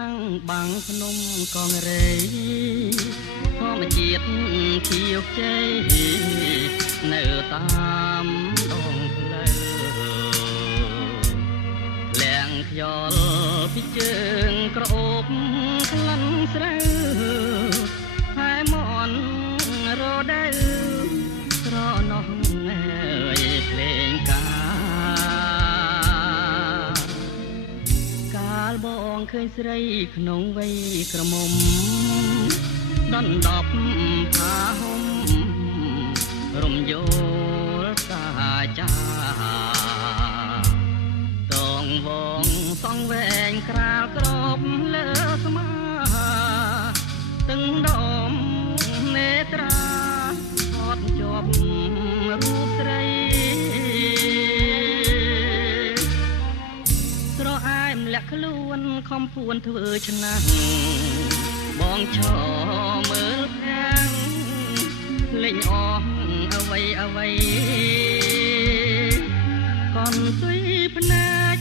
ណាំងបាំងភ្នំកងរេធម្មជាតិខៀវខ្ចីនៅតាមដងផ្លូវលៀងខ្យល់ពីជើងក្រអូបក្លិនស្រូវហើយមន់រដូវស្រណោះអើយភ្លេងកាលបងឃើញស្រីក្នុងវ័យក្រមុំដណ្ដប់ផាហុំរំយោលសាចាតងវងសងវែងក្រាលក្របលើស្មាទឹងដមនេត្រាថតជាប់រូបស្រីស្រអែមលាក់ខ្លួនខំពួនធ្វើឆ្នាំងបងឈរមើលខាងលេងអស់អ្វីកនសុយភ្នែក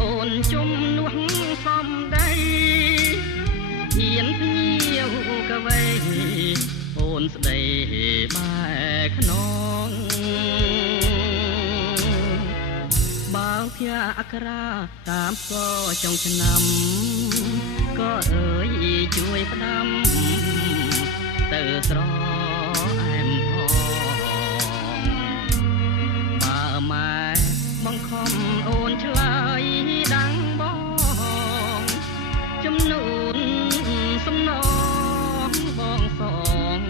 អូនជំនួសសំដីហ៊ានភ្ញៀវកវៃអូនស្ដីបែខ្នងបើភ័ក្រអក្រាតាមស្គរចុងឆ្នាំក៏អើយជួយផ្ដាំទៅស្រអែមផងបើម៉ែបង្ខំអូនឆ្លើយដាំងបងចំនួនសំណងបងសង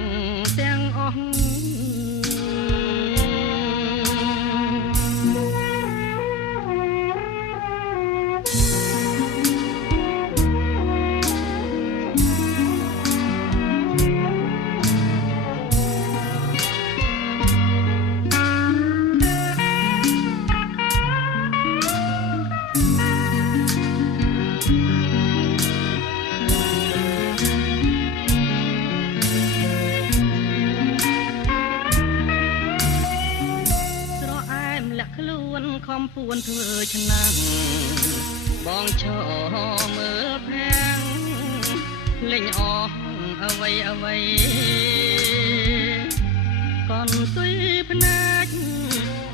ទាំងអស់ខ្លួនខំពួនធ្វើឆ្នាំងបងឈរមើលភាំងលេងអស់អ្វីកនសុយភ្នែក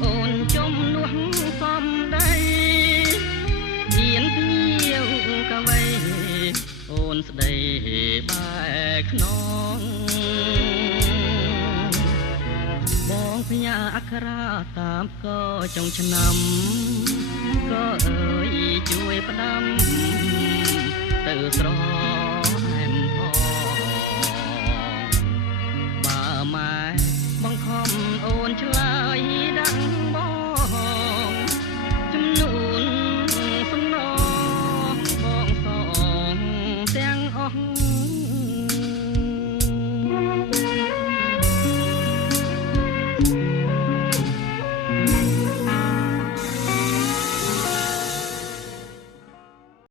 អូនជំនួសសំដីហ៊ានភ្ញៀវកវៃអូនស្ដីបែខ្នងបងផ្ញើអក្សរាតាមក៏ចុងឆ្នាំក៏អើយជួយផ្ដាំទៅស្រ